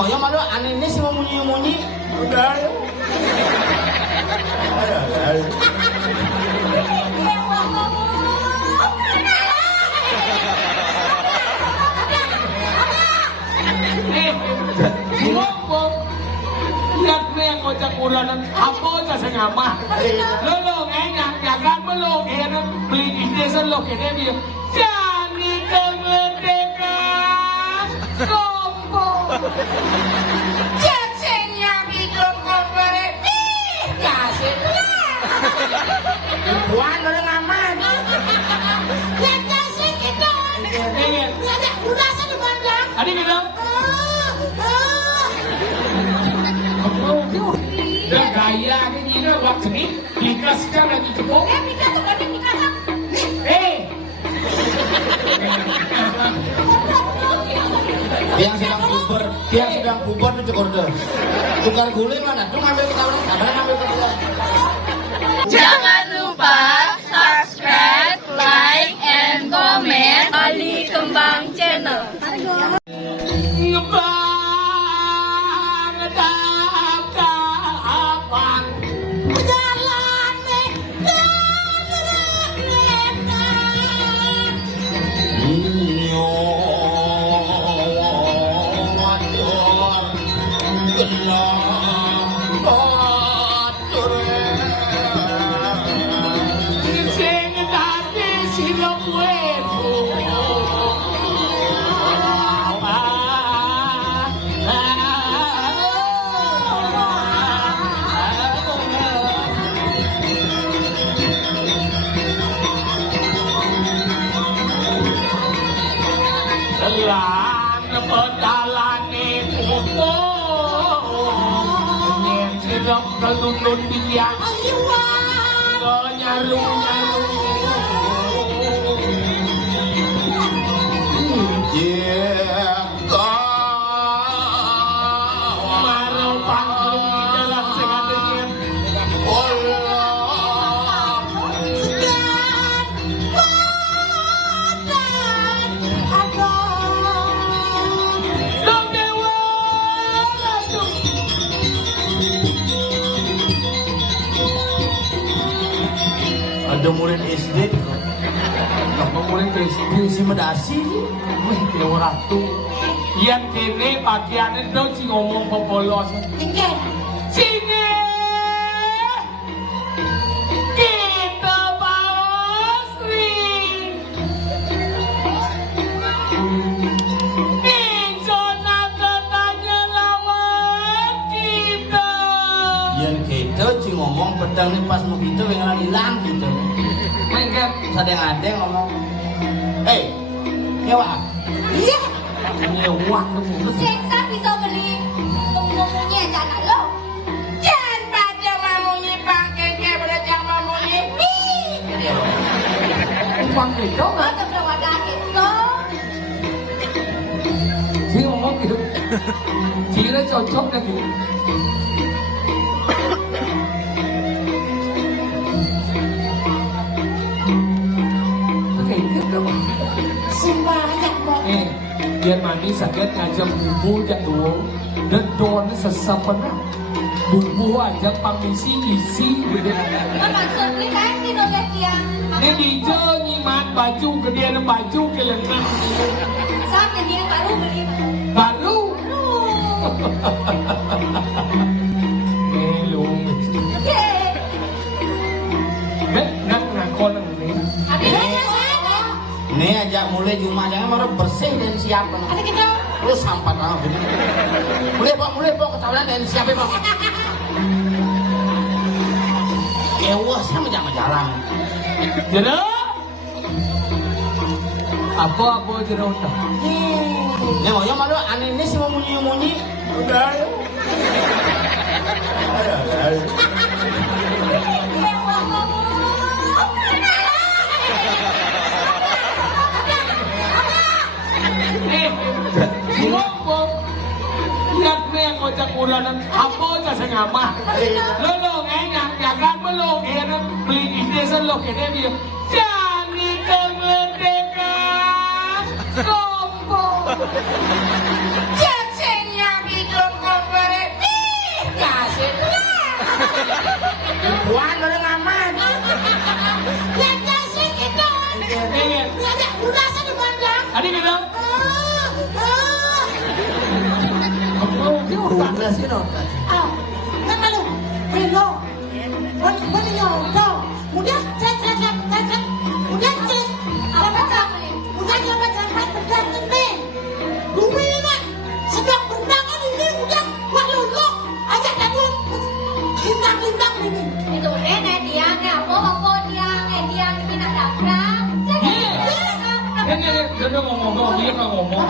ngoyo malu aneh sih mau munyi-munyi. Udah. Ngomong lihat nih yang ngocak ulanan apa aja sengamah lo ngenyak jangan belum enak beli ide selo kene dia jadi kemerdekaan kompo jadinya bikin komporeti kasih Buan udah ngaman. Ya kasih kita. Ngajak ulasan di bandang. tadi bilang udah gaya kayak gini waktu ini dikasihkan lagi cukup Mika tuh kan Mika. Dia sedang bubar di Jakarta. Tukar guling mana? Tuh ngambil kita orang, kabarnya ngambil kita. Jangan lupa subscribe, like, and comment Ali Kembang Channel. Nunun biang nyaru Jika marau panggung di dalam sengatnya ada murid SD Kamu mulai SD si medasi wih dewa ratu yang kene bagian itu si ngomong popolos Tinggal. sini kita Basri Insona katanya lawan kita yang gitu si ngomong pedang nih pas mau gitu yang hilang gitu Mengkat ada ngomong nyewa Iya. nyewa kamu Seksa bisa beli ngomongnya jangan lo. jangan pada mamunya pakai kayak berajang mamunya uang itu Lo tuh udah wadah gitu. si ngomong gitu kira cocok lagi kayak gitu dong Sembanyak mau. biar mandi sakit ngajak bumbu jadul dan doanya sesapannya bumbu aja pamisi isi gitu Lo maksud beli kain di dolar tiang. ini dijo nyimat baju gedean baju ke lengan Sampai dia baru beli. baru lu Oke. nak ngakon ini Habis ada. nih ajak mulai Jumatnya malah bersih dan siap Ada kita. lu sampah banget mulai pak ketahuan dan siapa pak ewas sama jangan jalan jadi apa jadi utang nih ngoyo malu aneh sih mau munyi-munyi Udah. ngomong lihat nih yang ngocak ulanan apa aja sengamah lo ngenyak jangan belum enak beli ide selo kene dia jadi kemerdekaan kompo jadinya bikin dia otak. Udah sih nonton. Ah, kan malu. Hello. Boleh yo, yo. Kemudian cek. Kemudian cek. Ada apa? Kemudian dia baca pedas ini. Bumi ini sedang berdangan ini udah wah luluk. Aja jangan lindang ini. Itu nenek dia apa dia ini nak dagang. Ini dia ngomong dia nggak ngomong.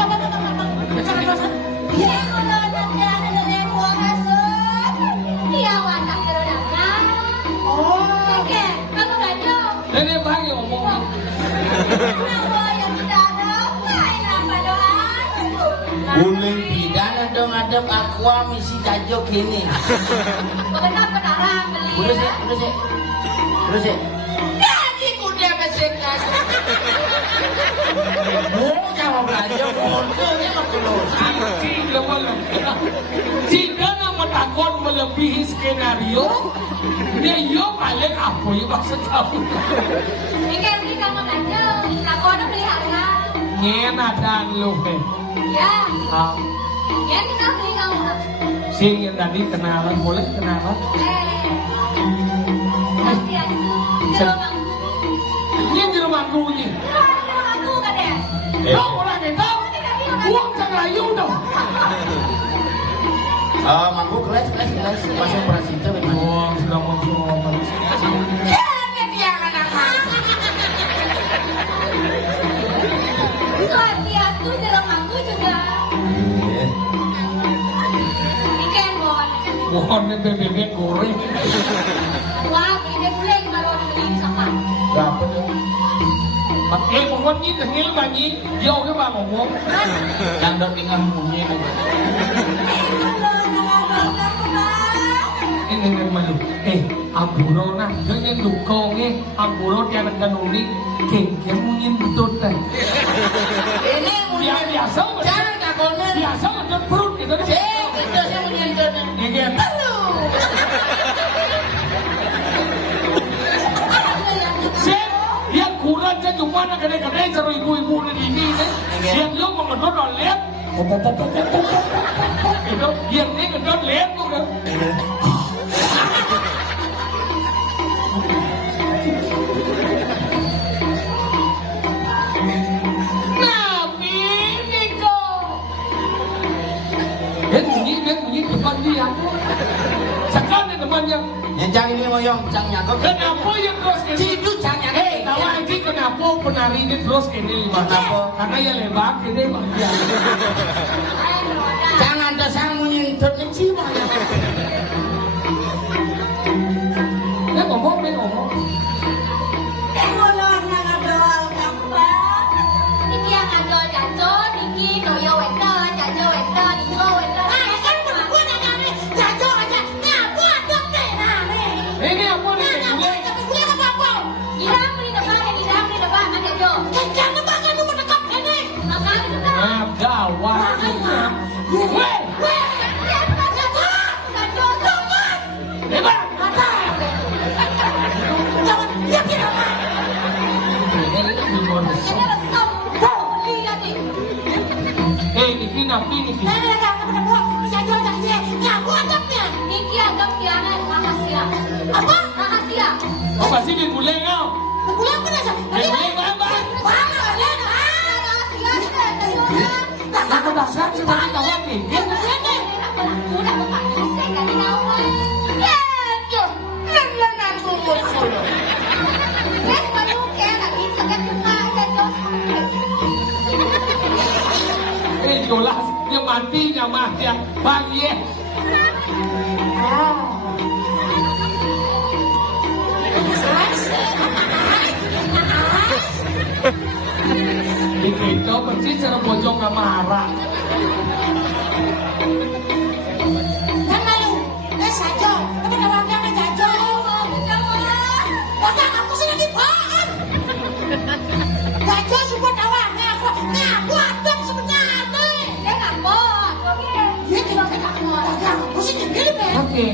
Jangan bosan. Dia kalau ada buang asap. Dia wadah kalau dagang. Oh. Oke, kamu baju. Ini bagi ngomong. Kenapa yang tidak ada? Main apa doang? Guling pidana dong adem aqua misi tajo gini. Benar benaran beli. Udah sih. Jadi kuda mesekan. Oh, jangan belajar konsolnya makelosan. Jika nama takut melebihi skenario, dia yo balik apa ya maksud kamu? Ini kamu baju. Aku ada beli harga. Ngena dan lu Ya. Ah, Ya kita beli kamu. sing yang tadi kenalan, boleh kenalan? Pasti aku. Jelomang. Ini di rumah gue. Aku kan ya. Kau orang itu, uang jangan layu dong. Manggu kelas masuk operasi itu memang. Uang sudah masuk operasi. Jangan dia anak-anak. Pasti aku jelomangku juga. Ikan bon. Bukan bebek goreng. Wah, ini boleh kalau beli sama. Dapat ya. Mohon ni tengil bagi jauh ke bang ngomong. Yang dah tinggal punya. Ini malu. Amburo na, dengan dukong amburo dia nak kanuni, kengkeng mungkin betul tak. Ini Biasa, jangan kakolnya. biasa ada perut kita. Itu saya punya itu. Ini yang kurang je cuma nak kedai-kedai seru ibu-ibu ni ini yang lu mengenal oleh itu yang ni kenal lem tu kan Nabi ni kau dia bunyi depan dia sekarang temannya Yang jangan ini moyong, jangan nyangkut. kenapa yang terus ini Cidu jangan. tahu lagi kenapa penari ini terus ini Kenapa? karena ya lebar ini bagian Jangan dasar menyentuh kecil. dia ngomong. Niki yang ada jatuh, Niki toyo wetter, jatuh wetter, Niko wetter. Kan berdua ada nih. Jatuh aja. Ngapu ada deh nah nih. Ini apa nih? Kuliah apa? Dirang beli depan, ada jatuh. Jangan banget lu mendekat ini. Makan di depan. Ah, gawat. Weh, lebar. Niki napi niki. Niki agak piangan rahasia. Oh pasti di guleng kau. Aku dasar sebagai kawan ni. Jolas dia mati nyamah dia bagi. Itu persis cara bojong gak marah. Oke.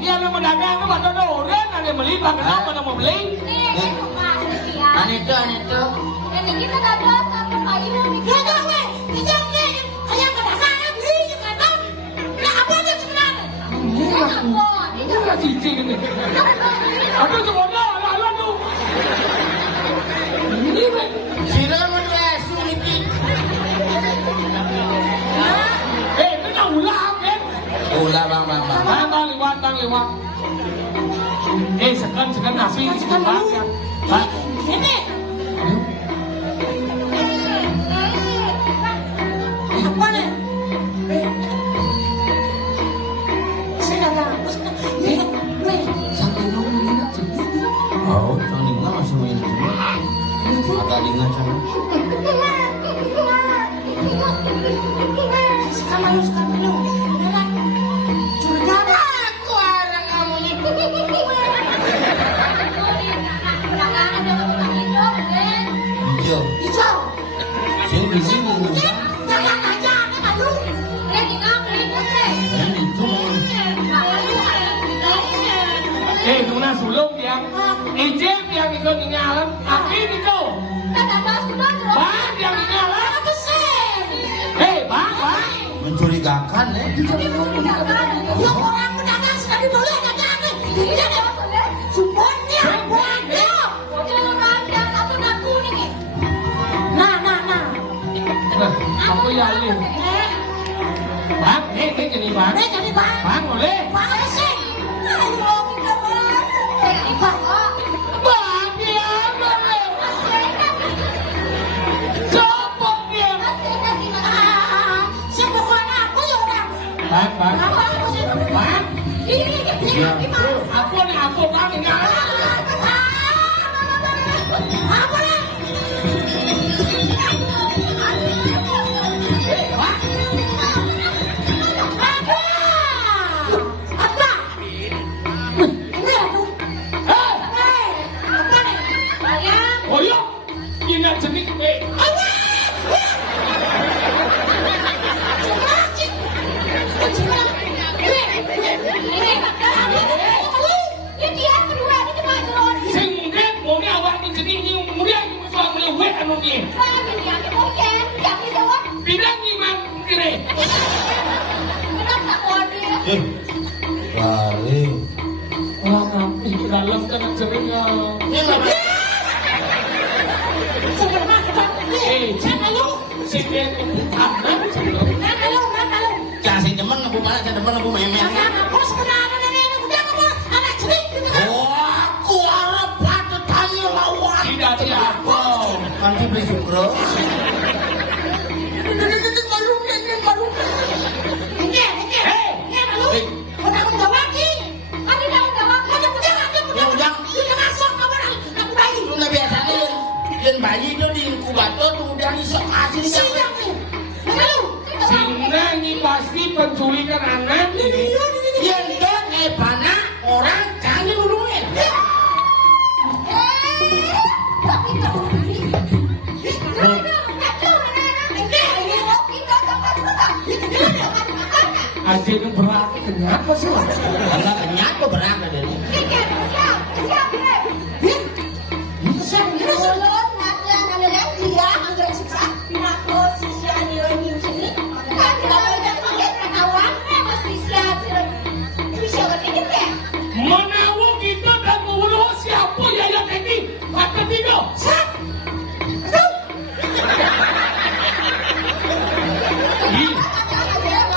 Dia memang dagang tu pada orang ada beli, kenapa nak mau beli? Aneh tu. Kita dah sampai pagi ni. Jangan lewat. Sekan nasi dibakar. Ini. Apa nih? Saya datang. Sampai kamu ingat sendiri. Oh, Tony nggak masih main dulu. Agak ingat sama. Sekarang lu. Curiga aku orang kamu nih. Hijau. Hijau. Sini di sini. Jangan aja, ini malu. Yang itu. Nuna sulung yang Ijem yang ikut ninggalan. Tapi itu. Bang yang ninggalan. Bang. Mencurigakan ya. Ya orang pedagang sekali boleh dagang nih. Ini ada sumbernya, buahnya. Nah. Aku ya ini. Bang, jadi bang. Jadi bang. Bang boleh. Bang apa sih? Ayo kita bang. Bang. Bang dia boleh. Sopong dia. Siapa kawan aku ya orang? Bang. Apa aku sih? Bang. Ini Aku nih aku bang ninggalan. apa nih? Apa? Ini aku. Apa nih? Oh iya. Ini jenis Singkat mau ni awak ni jenis ni mulia ni musuh boleh wet anu ni. Bidang ni man kire. Lari. Orang api dalam kena ceria. Ini apa? Jangan lu. Singkat apa? Jangan lu. Jangan sih demen aku malah jangan demen aku memek. Jangan aku sebenarnya ini udah kamu anak cedik gitu kan. Oh, aku harap patut tanya lawan. Tidak apa. Nanti beli sukro. Malu. Ini. Malu. Udah aku udah wajib. Udah masuk kamu aku bayi. Itu nggak biasanya dan bayi itu di inkubator tuh udah disok kasih Siap nih. Malu. Sehingga ini pasti penculikan anak ini. yang don pana orang canggih duluin. Aja itu berat. Kenapa sih? Enggak kenyat kok berat ada ini. Menawa kita dan menguruh siapa yang ini. Maka tidak.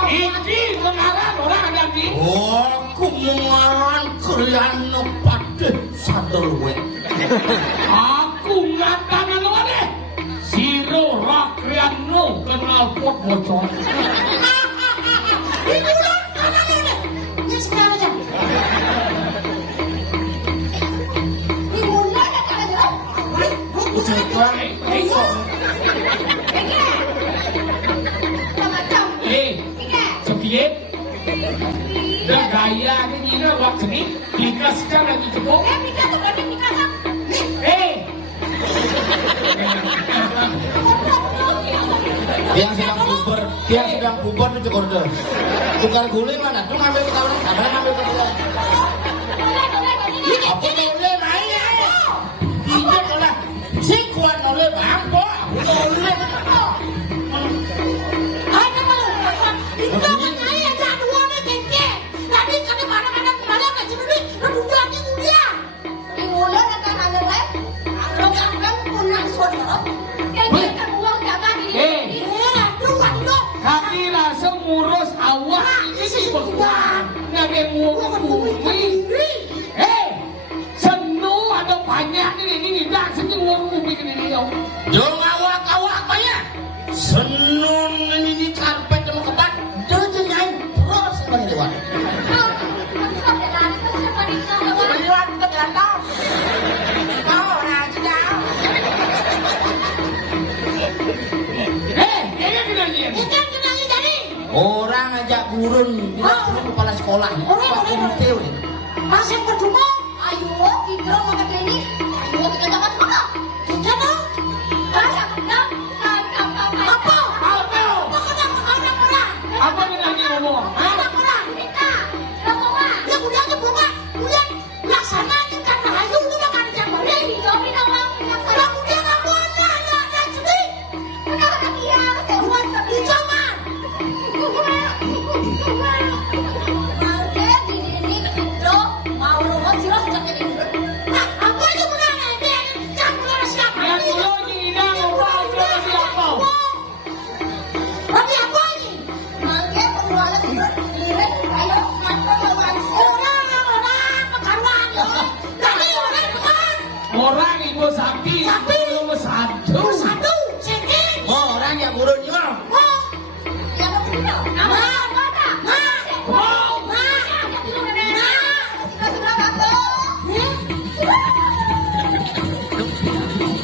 Ini mengarang orang ada di. Oh, aku mengarang kalian pada sadar we. Aku ngatakan lo deh. Siro Rakriano kenal pot bocor. Cepiet. Dan gaya ini waktu ini dikasihkan lagi cukup. Dia sedang bubar tuh cukur deh. Tukar guling mana? Tuh ngambil kita orang, ngambil kita. Apa boleh main ya? Tidak boleh. Si kuat boleh bangko. Boleh. Ada malu. Itu makanya jangan uangnya gede. Tadi kami mana-mana ke sini, rebutannya mulia. Kami langsung ngurus awak ini beban. ngake ngumi. Senu ada banyak ini dak sini ngumi ini yo. Yo ngawak-awak apa ya? Senun ini karpet sama kebat. Jangan nyai terus kan lewat. Lewat ke jalan tol. Mau nah sudah. Ini kenanya. Ikan kenali jadi. Orang ajak gurun, tidak kepala sekolah. Orang. Masih berdua. Ayo, kita mau ke sini. Ayo, kita jangan mana. Kita dong. Apa? Apa yang lagi ngomong? Ya udah aja bunga. Udah laksanain kan Rahayu itu makan jam beri. Kemudian aku ada sedih. Dicoba. Nah, apa itu benar? Kamu harus siapa? Yang dulu nyidang ngobrol sama siapa? Tapi apa ini? Orang pekaruan. Tadi orang pekan. Orang ibu sapi, belum satu. Satu, sedih. Orang yang gurun juga.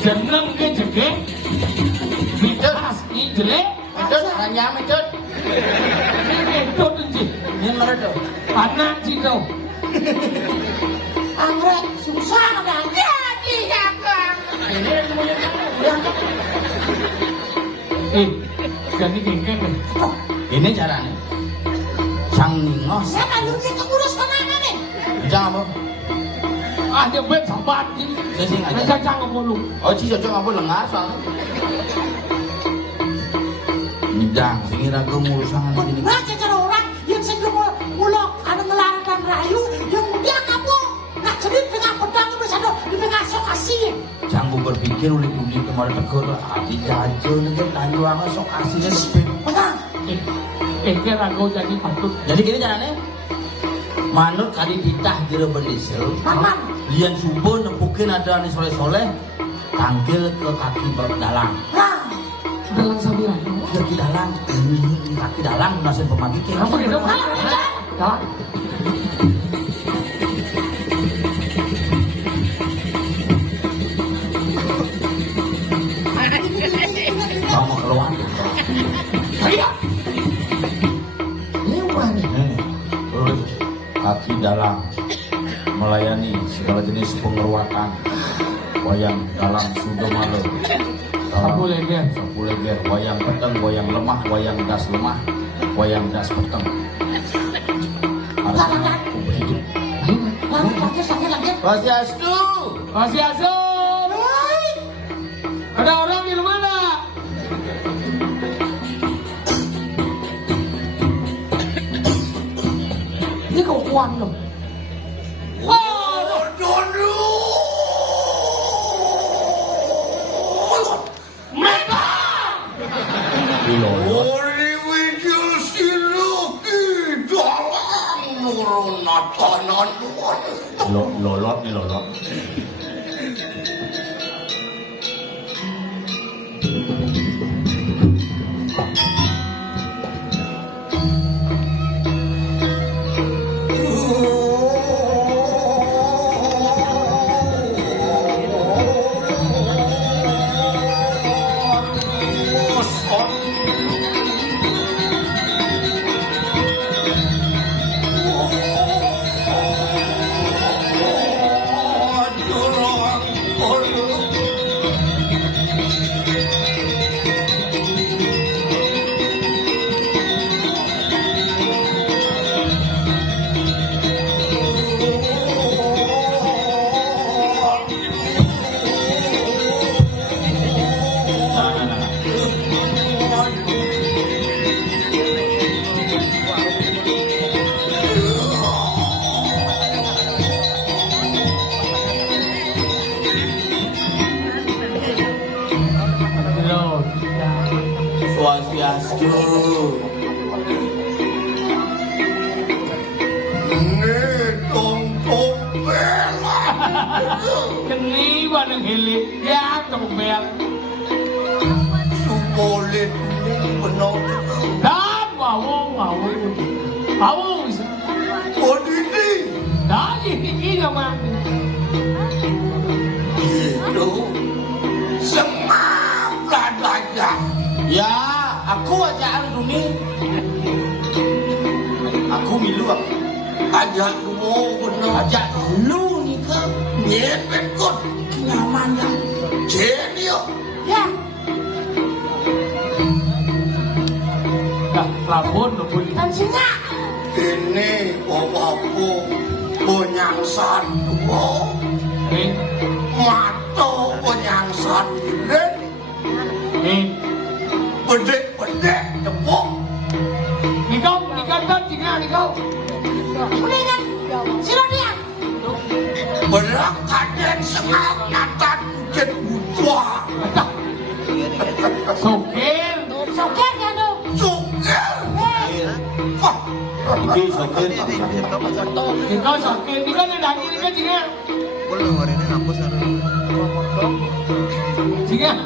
Jeneng ke jegek, mitas ni jelek, Itu hanya itu. ni metode je. Ini mereka. Anak cito. Anggrek susah ada. Jadi kakak. Ini yang semuanya Jadi gengeng deh. Ini caranya. Sang ningos. Saya kan lucu keurus kenapa nih? Jangan apa? Ada bet sahabat ni. Saya sing aja. Saya jangan mulu. Oh, ci cocok apa lengar soalnya. Nidang, singira gue murusan ini. Baca cara orang yang sebelum mulok ada melarang Rahayu yang dia kamu nak jadi dengan pedang itu bisa dipegang sok asih. Jangan berpikir ulit-ulit kemarin tegur. Adi jajul ini kan tanyu banget sok aslinya sepin. Pedang. Kira kau jadi patut. Jadi gini caranya. Manut kali ditah jero bendisel. Paman. Lian subuh nempukin ada nih soleh-soleh. Tangkil ke kaki dalang. Nah. Dalam sambilan. Kaki dalang. Kaki dalang nasib pemagi. Apa gitu? Dalam. Kamu keluar. Saya. Lewat. Terus kaki dalang melayani segala jenis pengeruatan wayang dalang Sudomalo. Sapu leger. Sapu leger, wayang peteng, wayang lemah, wayang das lemah, wayang das peteng. Harus hidup. Lalu sakit lagi. Swastiastu. Masih asal. Ada orang di mana? Ini kau kuat loh. Lolot nih lolot. Swastiastu. Keni bareng hilir, ya kembel. Supolit penuh. Dan wow bisa. Oh ini. Dan ini nama. Itu semangat aja. Ya, aku aja Aruni. Aku milu aku. Ajak lu bener. Ajak lu nih ke. Nyepet kot. Nyaman ya. Jenio. Ya, Dah pelabun lo pun. dan singa. Ini bapaku penyangsan dua. Mato penyangsan ini. Bedek tepuk. Nikau dan tinggal nikau. Mendingan, silo dia. Berak kaden sengak natan ujet butuah. Sokir. Soker ya dong. Sukir. Wah. Nikau sokir. Nikau ada daging nikau tinggal. Tinggal.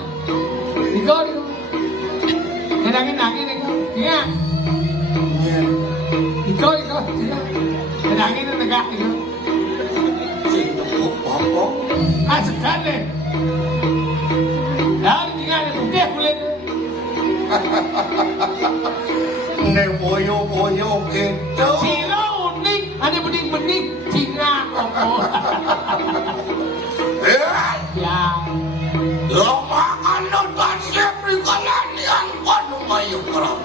Nikau. Daging nikau. Tinggal. Nikau. Tinggal. Daging itu tegak nikau. Sing tepuk bapak. Sekali. Dan tinggal itu dia kulit. Ne boyo gitu. Sila unik, ada bening-bening, tinggal kok. Ya. Lama anu dan sepri kalian yang panu mayu kerap.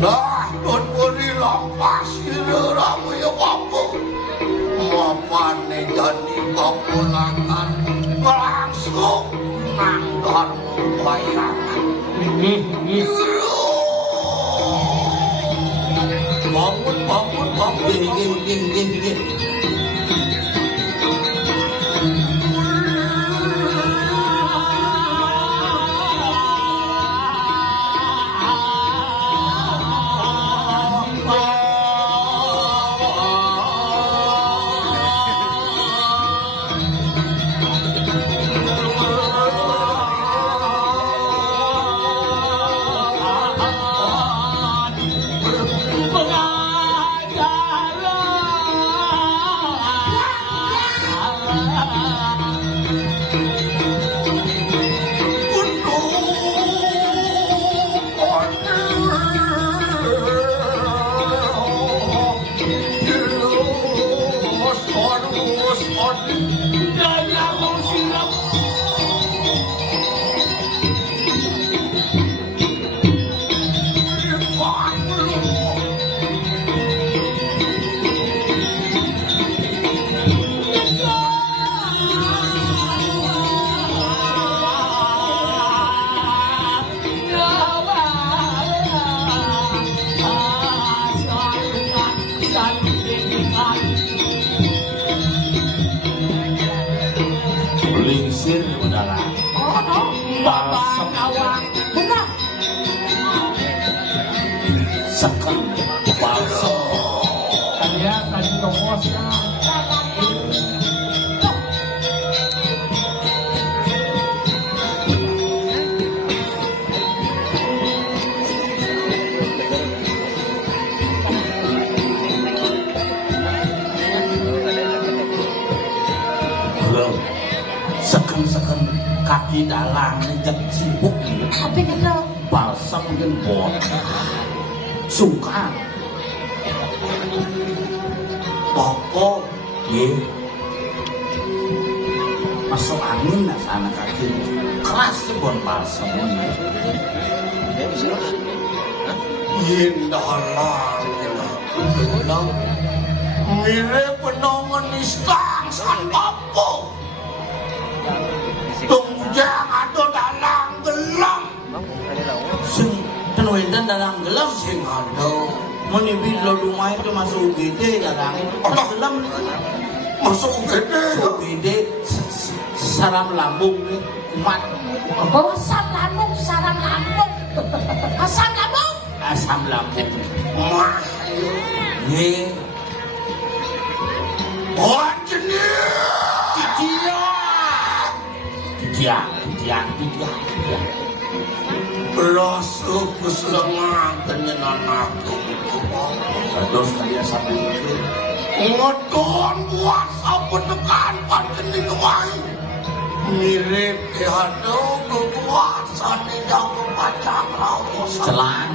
Lah, don beri lapas kira ramu ya apa. Mapane jadi kapulangan langsung nanggar bayangan. Ini. Bangun. Gini. Lingsir udara. Bapak awang. Benar. Seken balso. Kalian tadi tongosnya. Seken kaki dalang ngejek sibuk gitu. Tapi gitu. Balsam mungkin bot. Suka. Pokok ye. Masuk angin lah sana kaki. Keras sih bon balsam ini. Indalang. Mirip penongon istang san apa? Tungjang atau dalang gelam. Sing tenwenden dalang gelam sing ada. Meni bilo rumah itu masuk UGD dalang. Gelam masuk UGD. UGD saram lambung nih umat. Oh, asam lambung, sarang lambung. Asam lambung. Asam lambung. Wah, ye. Wah, keselengan tenyenan aku terus kalian sambil itu ngodon kuasa penekan panjening kemai mirip kehado kekuasaan yang kepacang rawos celang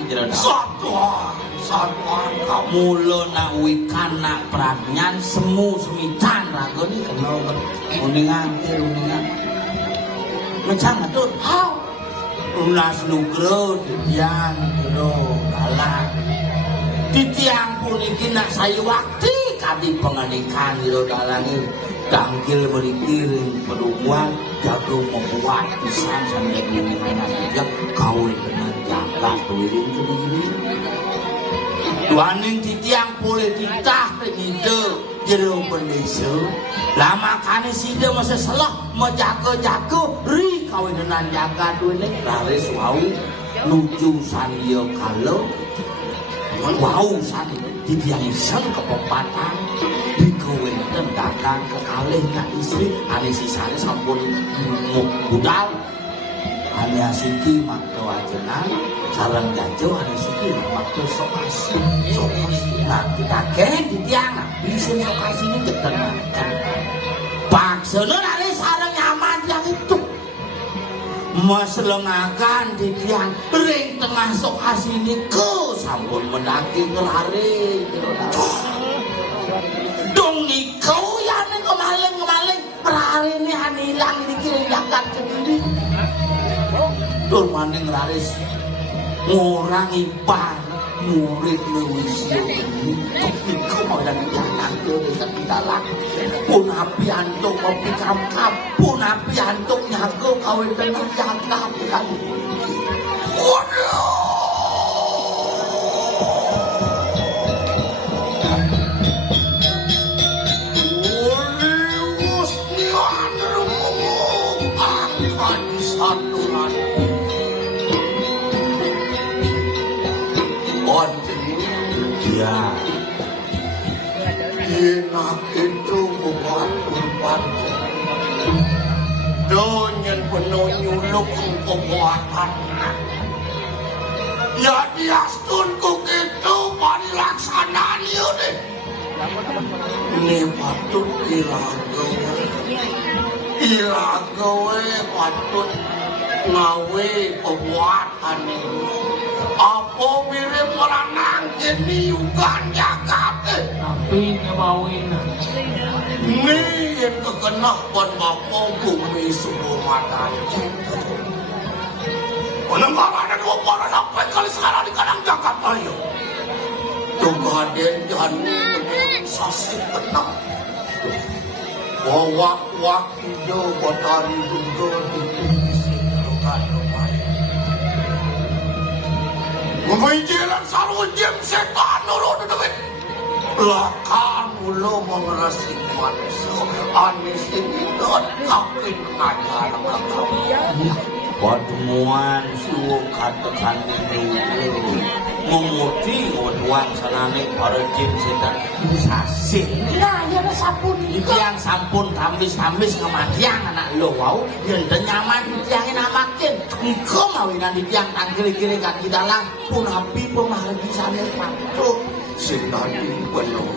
satuan kamu lo nak wikan nak pranyan semu semitan ragu ni kenal uningan macam tu ulas nugro titiang kiro kalah titiang pun iki nak sayu waktu kadi penganikan kiro dalangi tangkil berikiring perempuan jago membuat pisan sampai ini mana saja kawin dengan jaga tuiring sendiri tuaning titiang boleh titah pengide jerung pendesa lama kane sida masa salah menjaga-jaga ri kawin dengan jaga tuiring laris wau nuju sandia kalau wau sani titiang iseng kepepatan dikawin dan dagang kekalih nak istri ane sisane sampun budal ane asiki makto ajenan sarang jajo ane siki makto sokasi nah kita kek titiang bisa sokasi ini jetenan paksana ane sarang nyaman yang itu maselengakan titiang ring tengah sokasi ini ke sampun mendaki ngelari dong ikau ya nih kemaling hari ini hilang ini kira jagat sendiri tur maning laris ngurangi par murid Lewisio ini ikau mau dan jangan ke dalam pun api antuk kopi kam pun api antuk nyago kawin dengan jagat kan waduh ya enak itu bukan umpan donyen penuh nyuluk kekuatan ya diastunku itu pada laksanaan ini ini patut ilagawe patut ngawe kekuatan ini apa mirip melanang ini juga jagat tapi ngewawin ini yang kekenapan bapak bumi subuh mata penembak ada 2 para sampai kali sekarang di kadang jagat ayo tunggu den jani sasih kenal wak hijau botari tunggu di Mengijilan sarung jem setan nurut demi lakan mulu mengerasi manusia anis ini kakin ajar pertemuan suhu katakan ini memuti uang sanane para jem setan sasih nah ya sampun itu yang sampun tamis kematian anak lo wow yang nyaman yang namakin iko mawinan yang tangkiri-kiri kaki dalam pun api pemargi sana patut sinadi penuh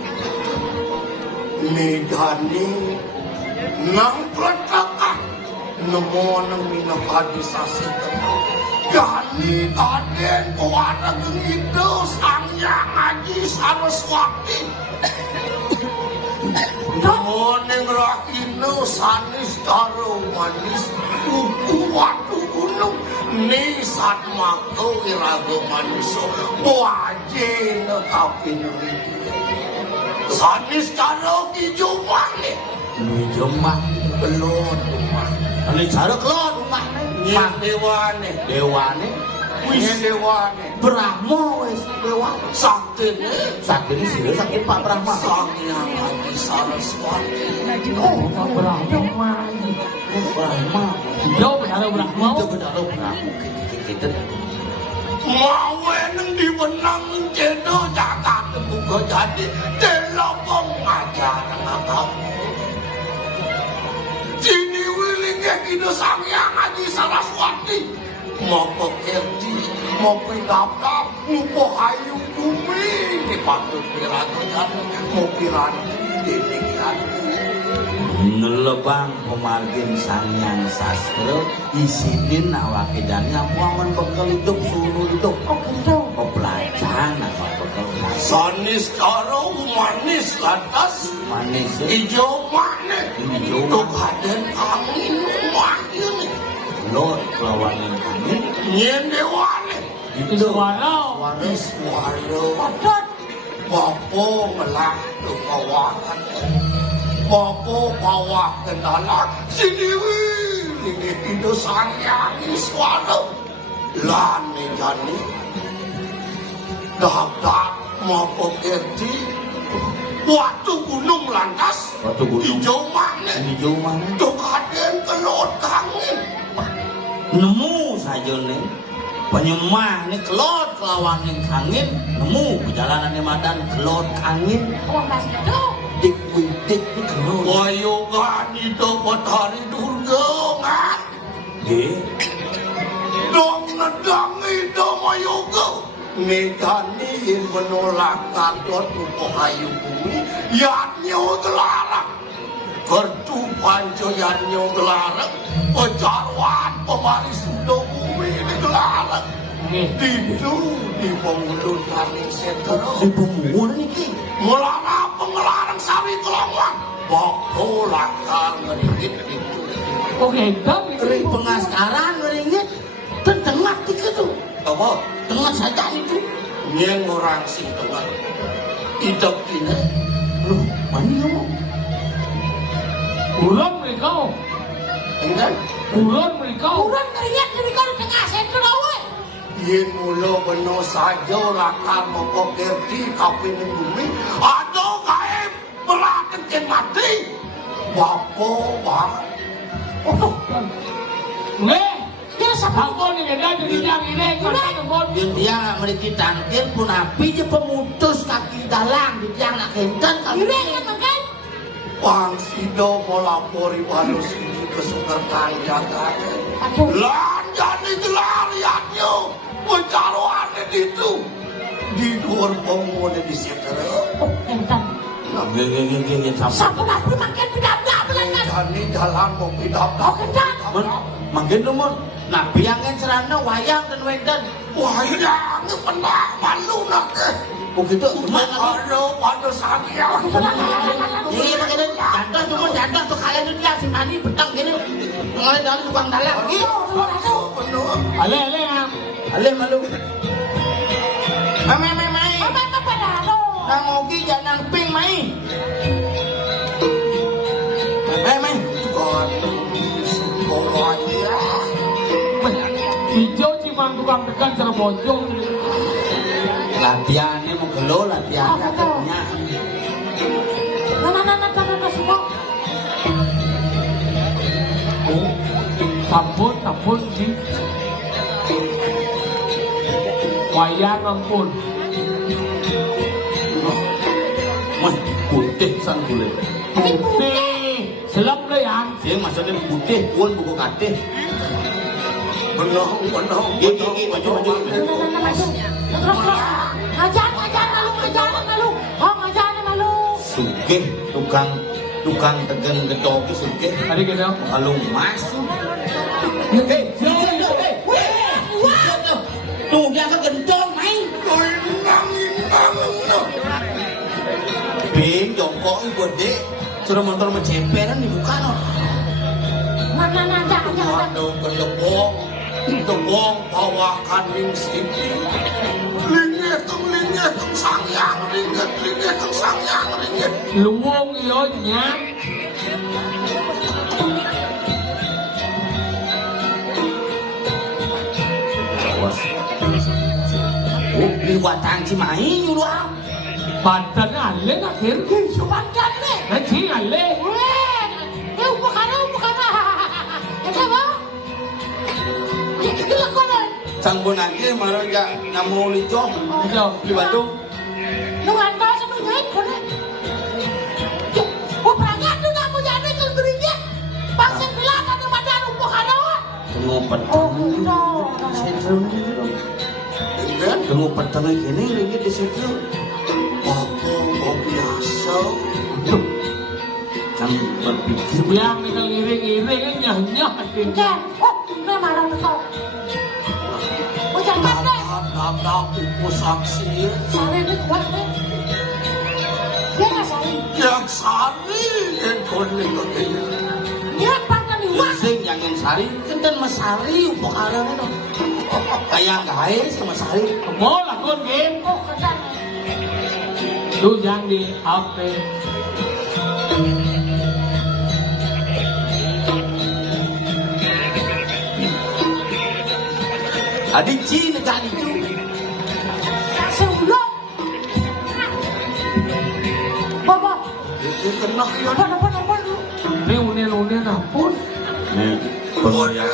medani nang peletakan nemo nang minakadisasi tenang Gani aden kuara itu sang yang ngaji Saraswati Namoning rakino sanis karo manis Uku watu gunung Nisat mako irago maniso Wajin kapin sanis karo kijumah nih Kijumah belum rumah Ini cara kelon rumah nih dewane wis dewane Brahma wis dewane sakti sih sakti Pak Brahma sang yang Haji Saraswati Pak Brahma yo benar Brahma kita mau neng di benang cedo jagat buka jadi telopong ajar kamu Cini wiling yang itu sang yang Haji Saraswati mau pekerti mau pindah ngupo hayu bumi ini patut piratan mau piranti demikian nelebang pemargin sangyang sastra isinin awake dan ngapuaman bekal hidup suruh hidup pelajaran apa bekal sanis karo manis lantas manis hijau manis hijau kaden angin wahyu nih Lord lawanin angin nyen dewane itu walau waris walau Bapo melah tu kawakan Bapo bawah kendala siniwi itu sayang suara lani jani dapat mapo kerti waktu gunung lantas hijau mana tu kaden kelot kangin nemu saja nih penyemah nih kelot kelawan yang kangin nemu perjalanan yang madan kelot kangin dik dik kelot wayo gani do matahari durga ngat dong nadangi do wayo go negani menolak katot upo hayu bumi yanyo telarang kertu panco yanyo telarang pejarwan pemaris do bumi telarang di pemulut kami setero di pemulut ini melarang pengelarang sawi kelawang bakal lakar ngeringit itu oke dong kering pengaskaran ngeringit tengah itu apa tengah saja itu yang orang sing tengah hidup ini lu mana ngomong ulang mereka enggak ulang mereka ngeriak dari kau tengah setero yen mula beno saja lakar mengkokerti kaping bumi atau kae berakan ken mati bapo bang dia sabang ni ada di dalam ini yen dia memiliki tangkir pun api je pemutus kaki dalang di tiang nak kenten kali makan bang sido melapori balus ini kesukertan jaga lanjut itu lariannya pencaruan itu di luar pemuda di sekitar. Siapa nak makan tidak belakang? Kami jalan mau tidak. Makin nomor. Nah biangin serana wayang dan wendan. Wayang pernah malu nak. Begitu kalau pada saya. Jadi makin jantan tuh kalian itu si mani petang gini. Mulai dari tukang dalam. Ale malu. Mai. Apa dah lo? Nang ogi jangan ping mai. Mai. Tukang. hijau cimang tukang tekan serbojong Latihannya mau gelo latihan katanya. Nah, semua. Sampun sih. Wayang ampun. Wah, putih sang kulit. Putih. Selap le yang. Saya maksudnya putih pun buku katih. Benong. Gigi, maju. Terus. Ngajar malu. Oh, ngajar malu. Sugih tukang tegan getoki sugih. Ada gitu. Kalau masuk. Tuh dia kan gendong main. Bing jongkok ibu dek. Sudah motor menceperan dibuka no. Mana jangan. Aduh tebong bawakan ning sini. Lingit teng sangyang ringgit. Luwung iyo nyak. Liwatan Cimahi nyuruh apa? Badan ale nak kiri. Subankan le. Nanti ale. Bukan. Ada apa? Itu lakonan. Sang bonagi maro ja namo lijo. Itu. Di Bandung. Nungan kau sebenarnya konan. Berangkat tu nak mau jadi kendurinya. Pasien bilang ada badan bukan awak. Ngopet. Oh, no. kan? Tunggu petengah gini ringgit di situ. Oh biasa. Kan berpikir. Yang tinggal ngiring-ngiring kan nyah-nyah. Kan, oh, ini marah kau. Oh, jangan deh. Aku saksi. Sari ini kuat deh. Dia nggak sari. Yang sari yang konek katanya. Dia pernah liwat. Sing yang sari kan mesari upakaran itu. Kayak guys sama sari. Mau lakon game. Oh, katanya. Lu yang di HP. Adik Cina tak itu. Sebelum. Baba. Itu kena ya. Apa lu? Ini unen-unen ampun. Boleh.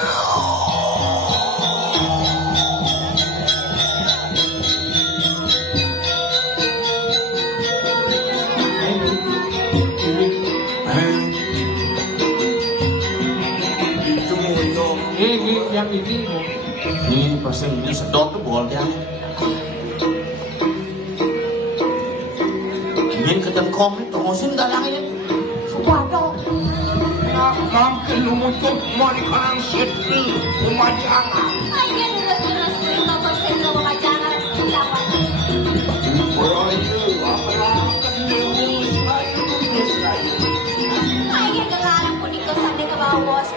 Itu moyo. Yang ini. Ini pasti ini sedot tuh boleh. Ini ketengkom itu ngosin dalangnya. Waduh. Mampir lu muncul mari kanang setri pemajangan. Ayan, lulus-lulus mo yung mga sentro mamajangan at katawan. Ayan, kakalang ko dito sa ating kabawas.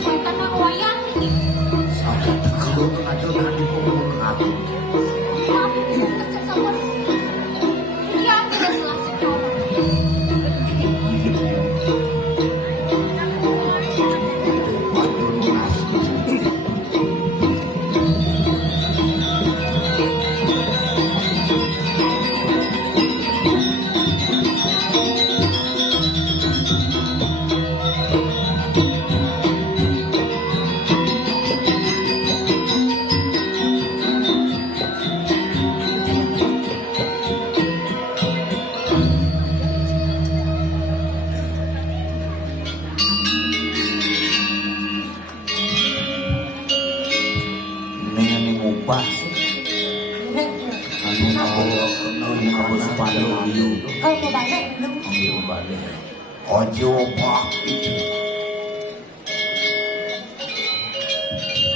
Suwatan ng wayang. Kalau ada nanti pembunuhan. Kau mau balik belum? Ojo pak.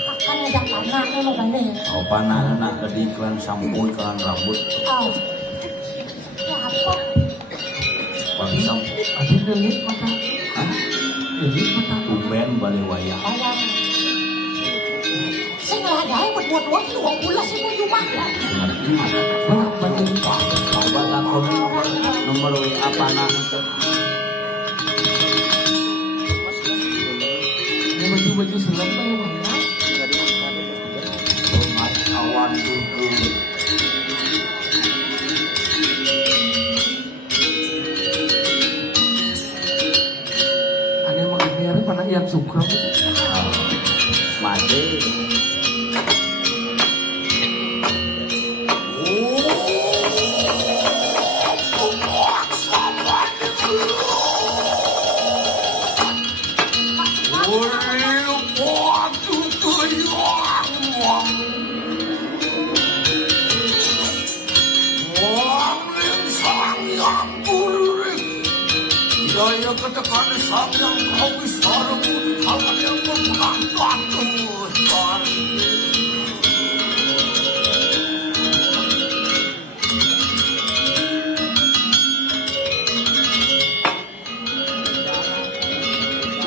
Akan ada anak mau balik. Oh panah anak tadi kan sampul kan rambut. Oh. Ya apa? Bang sam. Ada delik mata. Delik mata. Tumben balik wayang. Bayang. Saya nggak ada yang buat itu uang pula sih mau cuma. Mana banyak. Kabar aku nomor WA panah itu. Ini baju-baju selam apa yang mana? Awan dulu. Ada yang mengenai mana yang suka? Mati. Daya ketekan sang yang kau isara kawan yang berpengaruh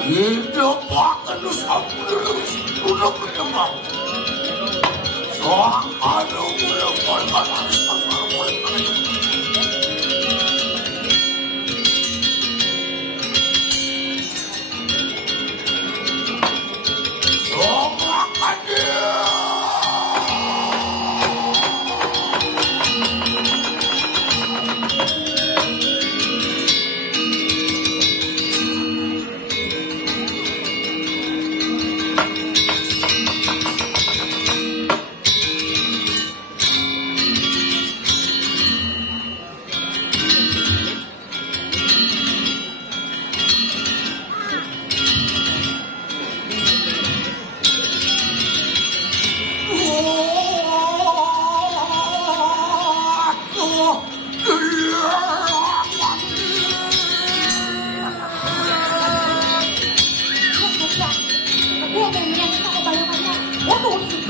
hidup akan sudah berkembang. Soal ada mulai berbalas asal mulai.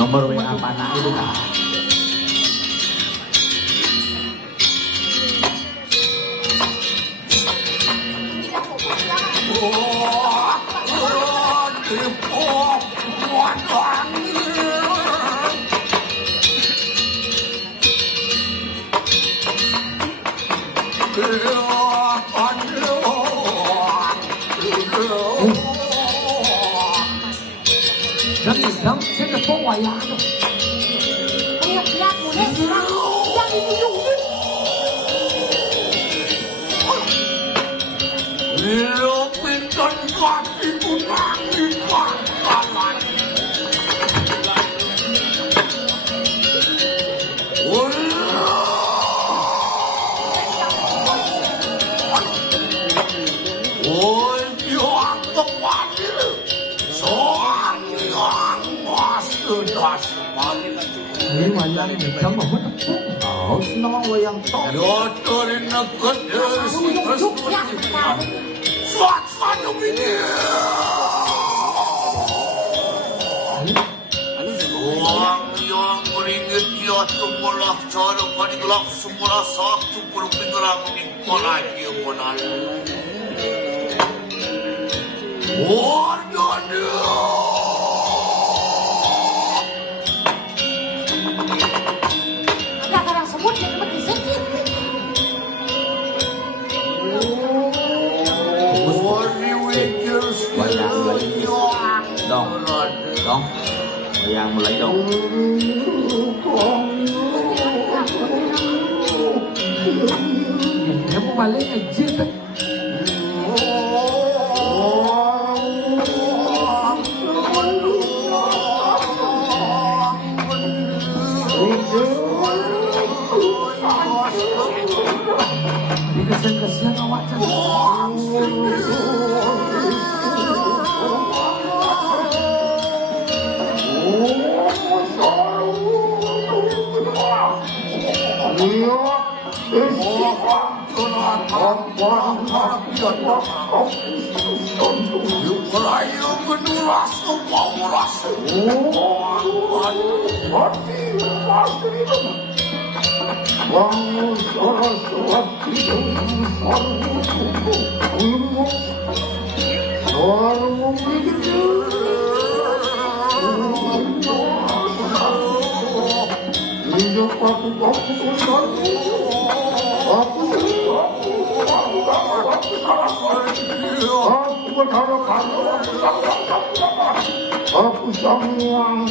Nomor WA panah itu kan. Dám sẽ được có ngoài lá rồi. Lihat mulai sekarang yang diminum. Lo pintar mati punang di pangkalan. Ôi yoang tepat soang yoang masuk dasman. Ini wayang ini kamu apa? Oh, nama wayang tok. Yotorin nekut desi Ya, tahu. suasana ini. Soang yoang meringit dia tumulah cara panigelak semula satu puluh pinggang di kolai dia menal. Waduh. Ada orang sebut yang lebih sedikit. Dong, yang mulai dong. Dia mau balik aja kan? Kesian-kesian awak kan? Aku sayang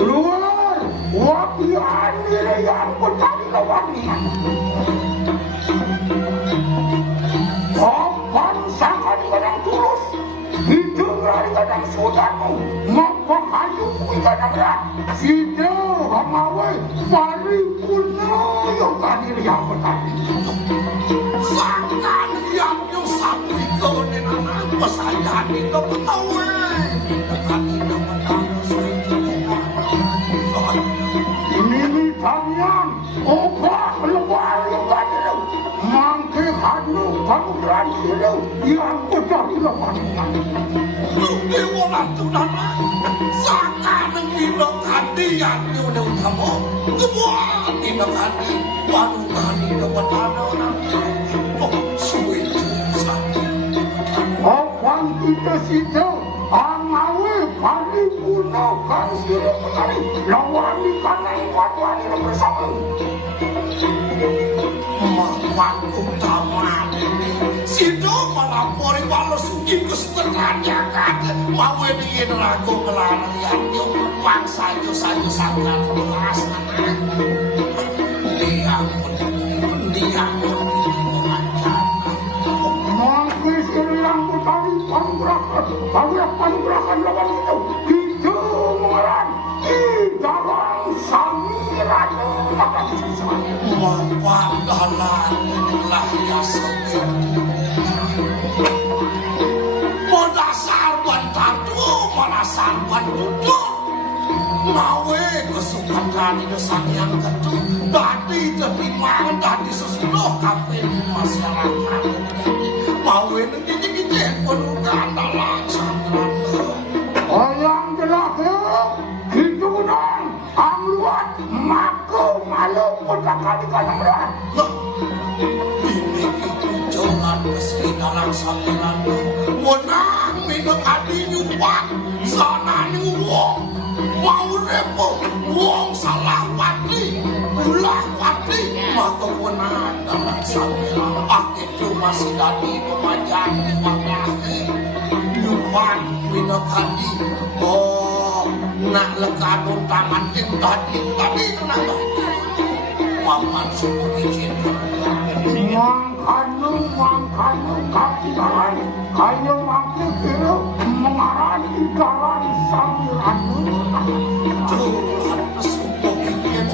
Keluar, wakilan nilai yang bertani lawannya. Kapan sangka di kadang tulus, didengar di kadang saudarmu, maka hayu di kadang rat. Sida ramawai, mari punya yang hadir yang bertani. Sangkan yang sapi kau ni anak pesayan itu bertawai. Ini tangan, obat lebar-lebar itu, mangke hanu panggilan itu yang bertani lawannya. Luki wala tunana, sangkan bilang hadiah ni udah kamu, semua bilang hadiah, baru hadiah. Opan kita situ, amawe pali puno kan siro kali, lawan di kanan kuat bersama. Waktu taman sido melapori walau suki keseteranya kata mau ini ragu kelana yang yung wang sajo sangat belas dia Mangke silang putari panggerakan lawan itu itu mengeran di dalam samiran makan susah. Mempadalan inilah ya sebir modasar bantatu malasar bantutu mawe kesukatan itu sang yang ketu tadi terima tadi sesudah kafe masyarakat mawe nanti kita penuh kata langsung Orang jelas itu dong amruat maku malu putra kali kanan berat. Ini itu jalan kesedaran samperan menang minum hati nyumpah sana nyuwong mau repo wong salah pati ulah pati maka menang dalam samperan itu masih tadi pemajang wakil nyumpah minum hati nak lekadun tangan tadi kenapa paman suku izin Mangkanu kaki jalan kayu mangke kira mengarah di jalan sambilan Tuhan suku izin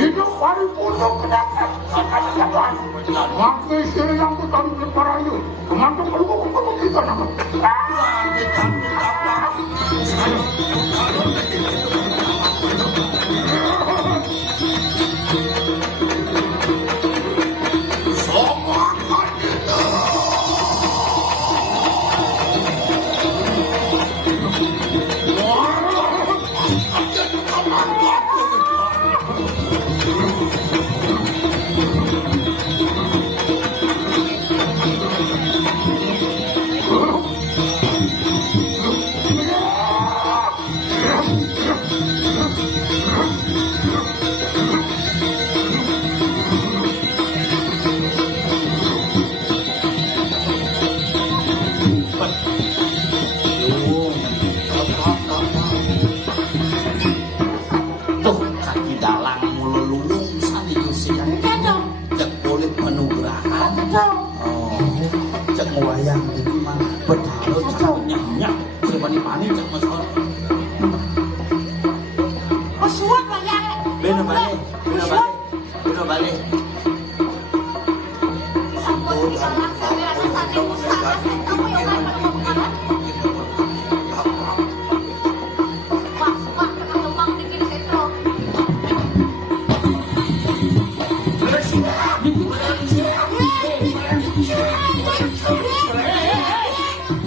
hidup hari puluh kedatangan kata-kataan waktu istri yang bertemu berparayu teman-teman berhubung kita nama Salah sampai rasa sakit usaha kamu yang lain pada mau kalah. Wah, kembang dikit setro.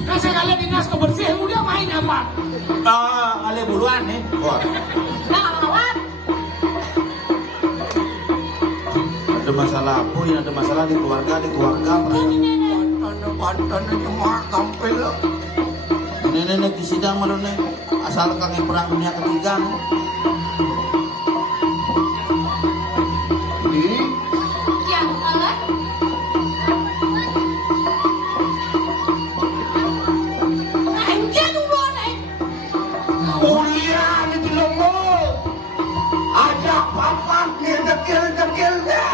Kasih kalian dinas kebersihan udah main apa? Ale buruan nih. Wah, Nah, lawan. ada masalah apa? Ya ada masalah di keluarga. Pantan cuma tampil. Nenek di sidang malu nih. Asal kaki perang dunia ketiga. Di Yang kalah. Anjir lu nih. kuliah di lemo. Ada papan ni dekil deh.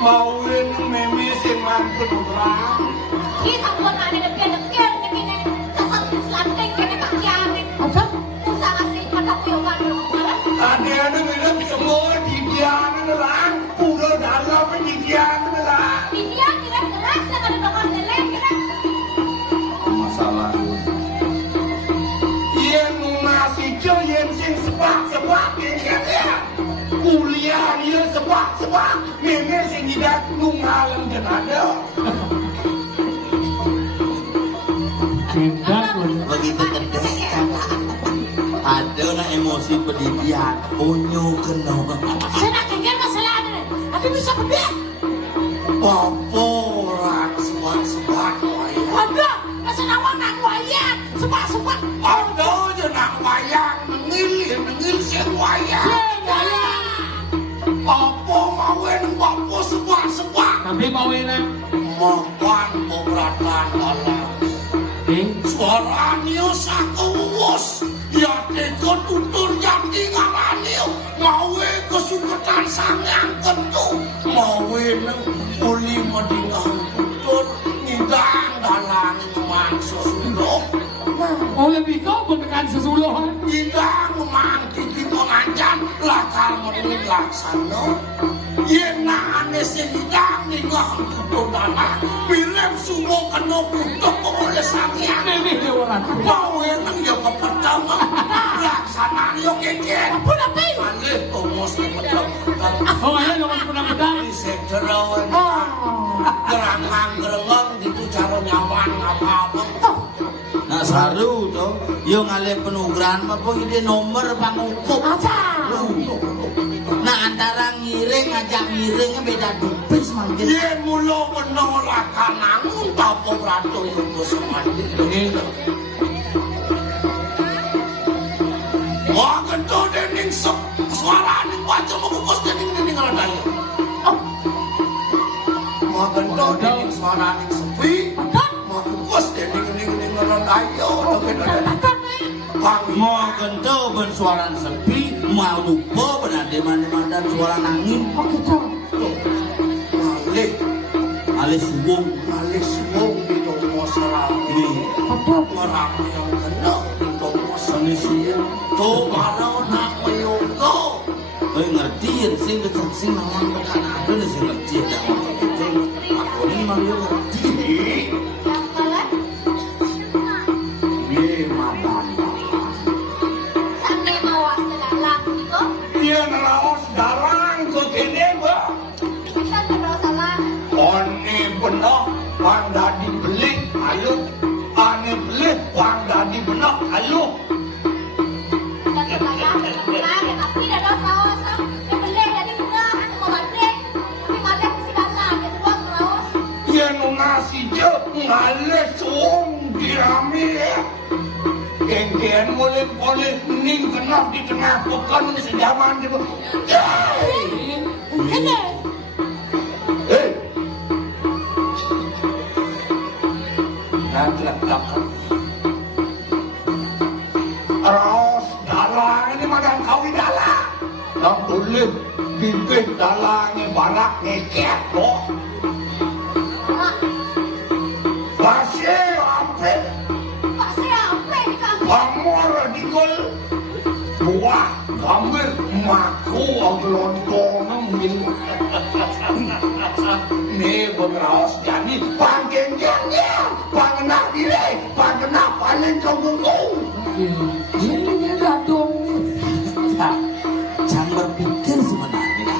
Mauin meme sing mantep orang. Kita buat ada dekir begini. Sesat selanting kene Pak Kiamin. Apa? Usah ngasih pada kuyokan dulu kalah. Ada bilang semua di dian orang. Udah dalam di dian orang. Dia kira jelas ada bakal jelek kira. Masalah. Yen nasi jo yen sing sebak ya. Kuliah dia sebak. Meme sing tidak nungalan dan ada. Tidak pun. Begitu gede. Ada na emosi pendidikan. Unyu kena. Saya nak kengkel masalah ada nih. Tapi bisa beda. Poporan sebak. Waduh, masa nawang nak wayang. Sebab. Aduh, je nak wayang nengil sing wayang. Apa mawin apa sebak. Tapi mau ini. Makan beberatan dalam. Suara niu sakewus. Ya teko tutur jam tinggalaniu. Mawe kesuketan sangang kentu. Mawe neng uli medingang tutur. Ngidang dalang maksud suruh. Oh lebih kau menekan sesuluhan. Ngidang mangkiki pengajan. Lakal menuin laksana. Yena ane singidang ningang tutur dalang. Pilem sumo kena putuk oleh sangian. Ini dia orang. Mau yang yo kepetama. Laksanaan yo keke. Apa tapi? Alih omos kepetama. Oh ayo jangan pernah pedang. Sederawan. Gerang-gerang gitu cara nyawan apa-apa. Nah saru tuh. Yo ngalih penugrahan apa ide nomor pangukup. Nah antara ngiring ngajak ngiringnya beda dupis mungkin. Ye mulo menolak kanangun tapo rato yo semandi. Wah kento dening suara ning wajah mengukus dening ngelendayo. Wah kento dening suara ning sepi. Mengukus dening ngelendayo. Mau kento ben suara sepi, mau lupa benar di mana-mana suara nangin. Oh gitu. Alih Alis suwung di domo serami. Aduh. Orang yang kena di domo Indonesia. tuh marah nak meyogo. Ngerti ya sing dekat sing nawang tekan ada nih sing ngerti ya. Aku ini malu ngerti. Yang kalah. Ye madan. Sampai mawas dalam itu. Dia nelaos darang ke kene ba. Kita terus salah. Oni benak panda dibeli ayo. Ane beli panda di benak ayo. Dan saya tapi ada kaos. Yang beli dari bunga mau balik. Tapi malah mesti dalam gitu doang kaos. Ye nasi je ngale suung dirami ya. Kengkian boleh ning kenap di tengah pekan sejaman di bawah. Kene. Nanti letak. Raos dalang ini madang kawi dalang. Dan tulis bibit dalangnya barak ngeket kok. Pasir apa? Pasti apa di kampung? Pamor dikol. Buah gambar maku aglon koneng mungkin. Nih beneros jadi panggengnya, pangenah diri, pangenah paling kongkong. Ini gadung. Jangan berpikir sebenarnya.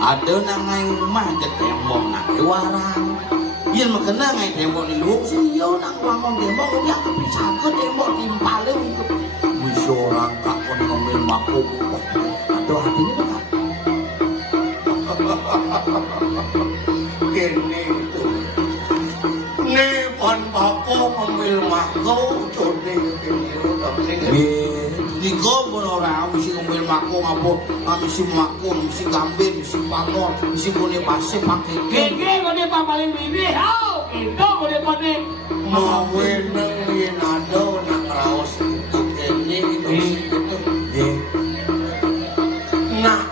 Ada nangai rumah ke tembok nak warang. Yang makna ngai tembok ni luang sih yo nak wangon tembok dia kepisah ke tembok timpale untuk bisa orang kak pun ngomel makuk. Ada hati ni kan. Kini itu, nih pan bako ngambil makau, codi kini itu. Di kau pun orang mesti ngomel makuk apa, mesti makuk, mesti gambir, mesti pangor, mesti boleh pasir pakai Gege kau ni paling bini. Oh, itu kau ni pakai. Mau neng ada nak raos itu kini itu itu. Nah,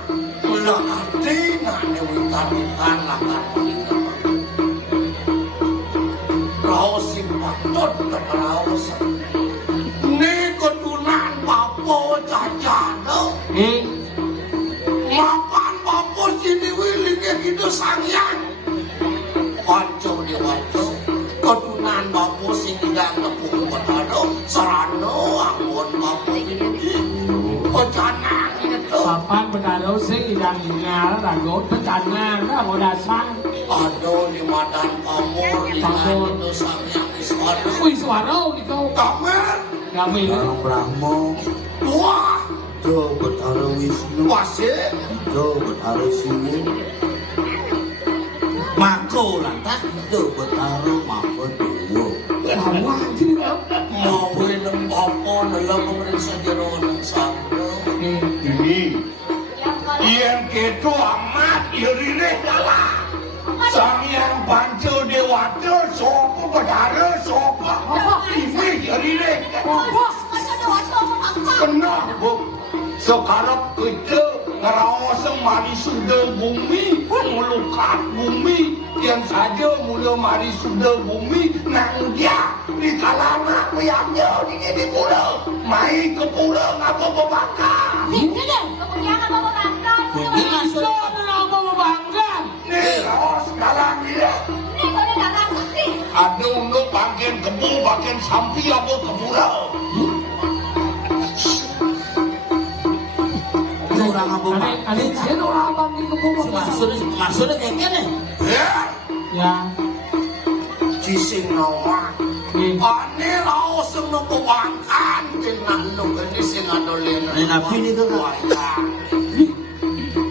ulah hati nak dewikan lah kan. Raos si patut tak raos. Nih ketunan bapo jajano. Makan bapo sini wili kayak gitu sangyang. Kanco di wajo. Ketunan bapo sini gak tepung betado. Serano anggon bapo ini. Kecanang itu. Papan bedalo sing idang dengar ragot tekanang dah mau dasar. Aduh di madan pamor di itu sangyang iswado. Wih suara ni kau. Kamer. Kami Barang Brahmo, Wah. Jo Betara Wisnu, Wasik. Jo Betara Siwu, Mako lantas Jo Betara Mahadewa. lama sini kau. Mau neng bapo dalam pemeriksa jero neng sabdo. Ini yang ketu amat irine dalah. Sang yang bantu dewata sopo bedara sopo. Ini irine. Kena bu. Sekarang kita ngerawasa mari sudah bumi, melukat bumi, yang saja mula mari sudah bumi, nang dia di kalana peyamnya di pulau, mai ke pulau ngapa berbangkang. Ini dia. Kemudian apa makan? Ini So nak mau bangga. Ni rawas dalam dia. Ini kau ni dagang sakti. Ada untuk bagian kebu, bagian sampi apa ke pulau. Orang apa Ada saya orang abang ni kebun. Maksudnya kayak gini. Ya, Ya. cising nawa. Ane rawas yang pembangkan, jenang lu ini sing adolin. Ini nabi ni tu kan.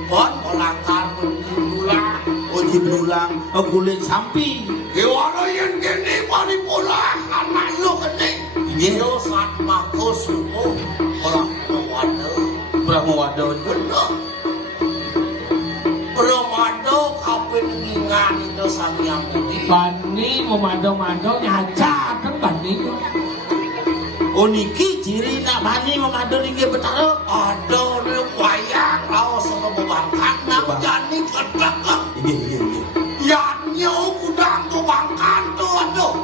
Bon olahkan menjulang. Ojib nulang, kulit sampi. Iwara yang gini paripola anak lu kene. Iyo saat mako subuh orang pewada. Brahmo Wado. Bener. Brahmado kapin ngingan itu sang yang budi. Bani memado-mado nyaca kan bani. Oh niki ciri nak bani memadu niki betara. Ada ni wayang rawas sama bebangkan nak jani kedak. Iya. Yang nyau kudang bebangkan tu aduh.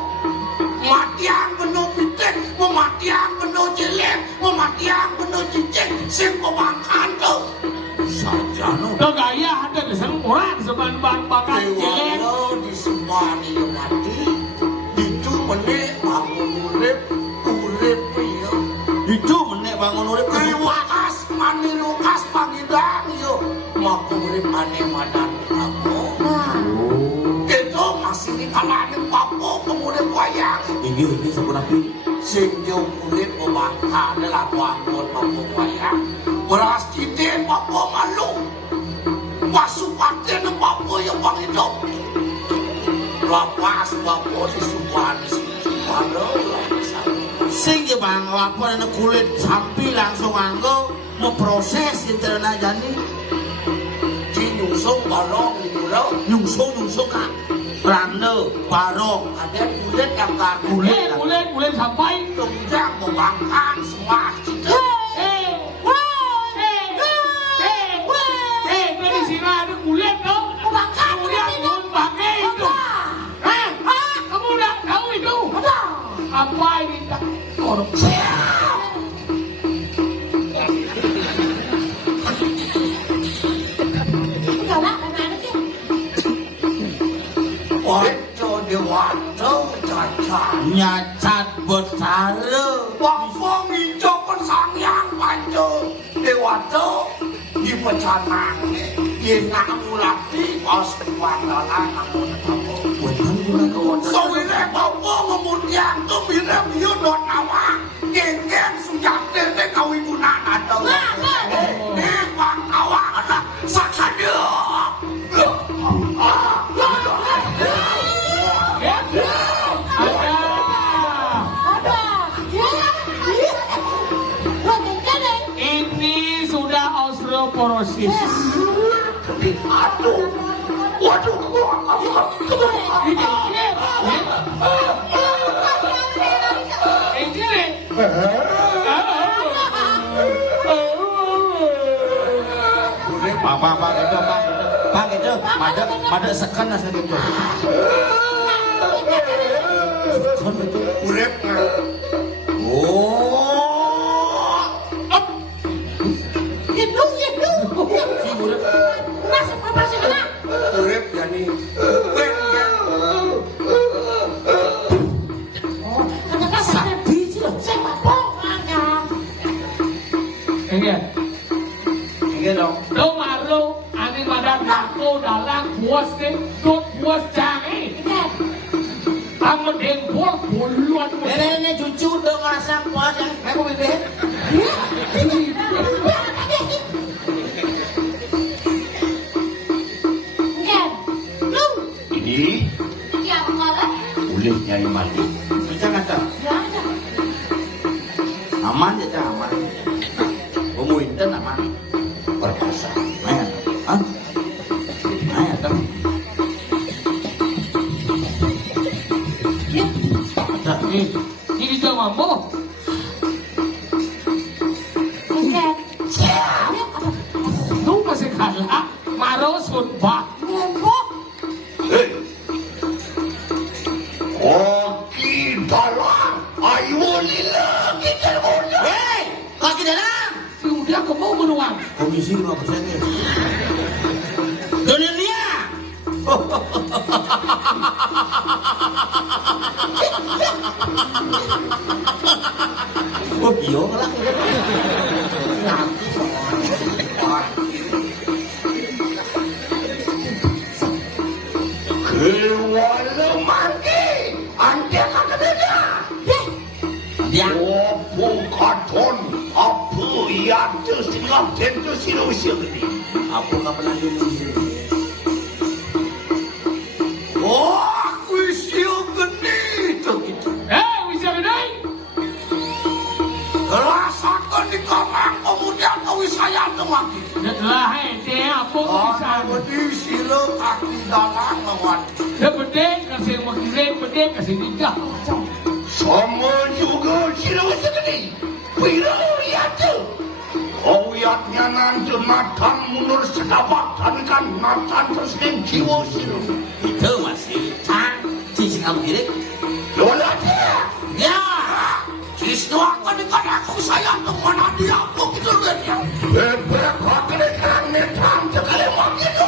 Matiang penuh pitik, mematiang penuh jelek, mematiang penuh cicik, sing bebangkan tu. Sarjana. Kau gaya ada kesan orang seban bakal jelek. Kalau disembani yang mati, itu menik bangun urip, urip yo. Itu menek bangun urip Wakas mani rukas pangidang yo. Maku urip ane madan aku. Itu masih di kalanin papo pengurip wayang. Ini seberapa? Sing yo urip pembangka adalah wangun papo wayang. Beras citin papo malu. Pasupatin ng papo yung pangidong. Lapas papo di Subani Subano. Sing ya bang lapor na kulit sampi langsung anggo mau proses kita na jani Nyungsong balong di pulau. nyungsong kak rando barong Ada kulit yang tak Kulit sampai. tunjang membangkang semua cita. Dari sini ada kulit dong. Kemudian non pakai itu. Kamu udah tahu itu? Apa ini tak korupsi? nyacat betara Wong nginjokon sangyang panjo dewata dipecanang yen ngulati pas wandalan namun apa wetan kula kawon sawire bawa ngemudian tu bile biyo dot awak geng-geng sujate ne kawigunan atau bang awak ada saksa dia Ini sudah osteoporosis. aduh waduh Pak itu pada sekan asa gitu. urip urip yani Iya dong. Lo malu, ani madang aku dalam puas ni, tut puas jangan. Kamu dengkul puluhan. Ini cucu udah ngerasa puas yang aku bibir. ini Ya, mengalah. boleh nyai mandi Bisa nggak tahu? Aman ya aman. Umum itu aman. berpasa Ayo, ah, ayo dong. Ada nih. Ini jawab mo. Lu masih kalah, maro sunbak. Koki dalam ayo lila kita muda Hei, kaki dalam. Sudah kamu beruang. Komisi 5% ya. Dunia dia. Oh iya lah. kewala mandi ante kakadanya Dia. opo katon apa iya tu singap tentu silo sini Apa nggak pernah diuji? oh aku sio geni tu Bisa gede? rasakan di kamar kemudian kau saya tu lagi Lah, dia apa bisa? di silo kaki dalam lawan Sebedek kasih makirin, bedek kasih nikah. sama juga silo segini pira iya tu kau yatnya nanti natan mundur sedapat kan natan terus yang jiwa silo Itu masih tang. Cici kamu kiri. yola dia Ya. Kristo akan ikan aku sayang kemana dia aku gitu dia bebek kakak netang sekali begitu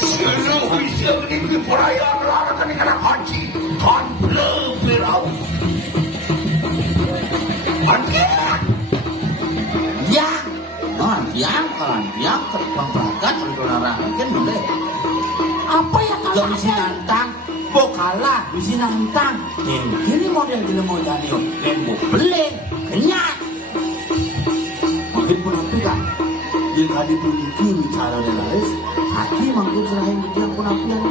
seluruh isi ini perayaan laratan ikan haji kan berau anjir Ya. Non, yang kalan, yang terbang berangkat untuk larangan kan boleh. Apa yang Gak bisa nantang, bo kalah, bisa nantang. Dan kini model gila mau jadi, dan bo beli, kenyat. Mungkin pun nanti kan, yang kali itu bicara dan laris, hati mungkin serahin bikin pun aku yang